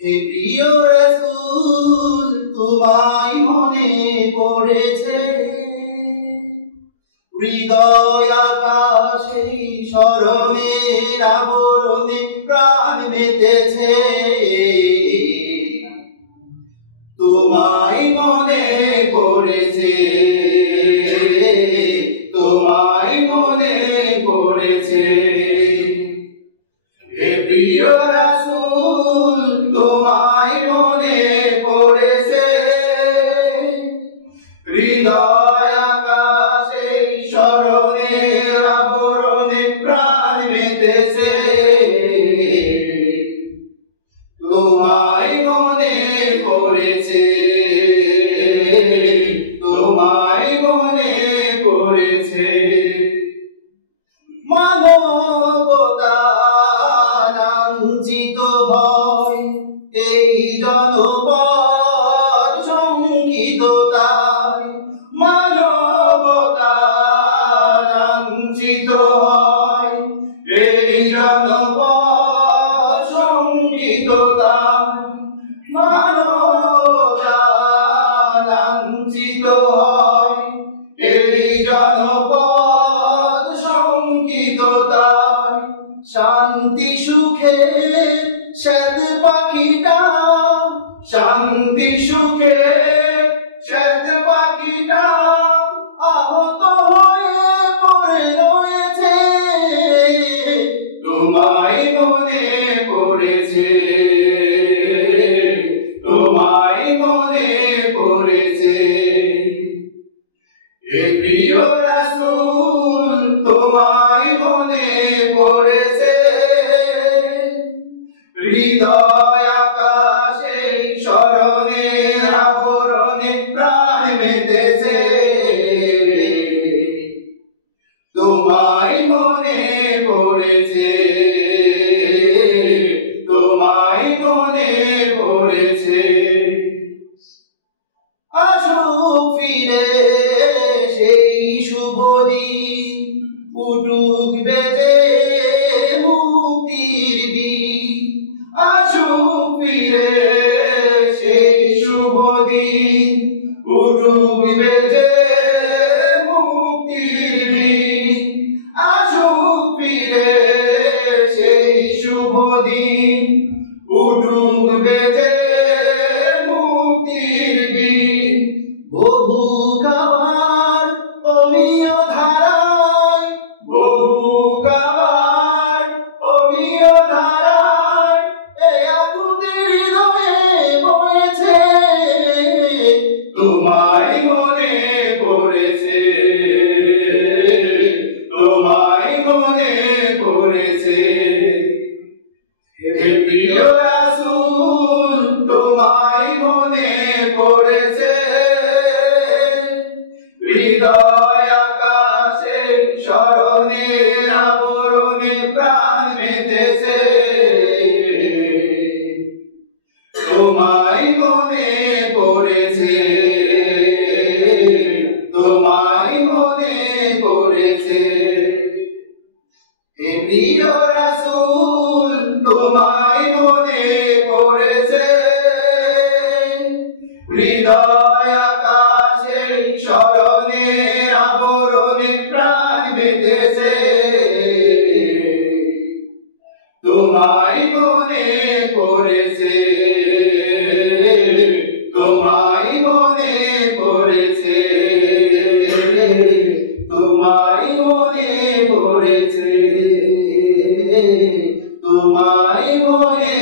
হে প্রিয় রাসূল তোমায় মনে পড়েছে, হৃদয় আকাশে স্মরণের আবরণে প্রাণ মেতেছে। তোমায় মনে পড়েছে, তোমায় মনে পড়েছে। হে প্রিয় রাসূল তোমায় মনে পড়েছে, হৃদয় আকাশে স্মরণের আবরণে প্রাণ মেতেছে। তোমায় মনে পড়েছে, তোমায় মনে পড়েছে। মানবতা লাঞ্ছিত হয় এই জনপদ শঙ্কিত তাই, মানবতা লাঞ্ছিত হয় এই জনপদ শঙ্কিত তাই, মানবতা লাঞ্ছিত হয় এই জনপদ শঙ্কিত তাই। শান্তি সুখে শ্বেত পাখিটা, শান্তি সুখে শ্বেত পাখিটা আহত হয়ে পড়ে রয়েছে। তোমায় মনে পড়েছে, তোমায় মনে পড়েছে। হে প্রিয় রাসূল তোমায় মনে পড়েছে, হৃদয় আকাশে স্মরণের আবরণে প্রাণ মেতেছে। তোমায় মনে পড়েছে, তোমায় মনে পড়েছে। আসুক ফিরে সেই শুভ দিন, উঠুক বেজে মুক্তির বীণ। আসুক ফিরে সেই শুভ দিন, উঠুক বেজে মুক্তির বীণ। আসুক ফিরে সেই শুভ দিন, উঠুক বেজে মুক্তির বীণ। বহু কাবার অমীয় ধারায়, বহু কাবার অমীয় ধারায় এ আকুতির হৃদয়ে বয়েছে। তোমায় মনে পড়েছে, তোমায় মনে পড়েছে। হে প্রিয় রাসূল তোমায় মনে পড়েছে, হৃদয় আকাশে স্মরণের আবরণে প্রাণ মেতেছে। তোমায় মনে পড়েছে, তোমায় মনে পড়েছে। হে প্রিয় রাসূল তোমায় মনে পড়েছে, হৃদয় আকাশে স্মরণের আবরণে প্রাণ মেতেছে। তোমায় মনে পড়েছে, তোমায় মনে পড়েছে, তোমায় মনে পড়েছে, তোমায় মনে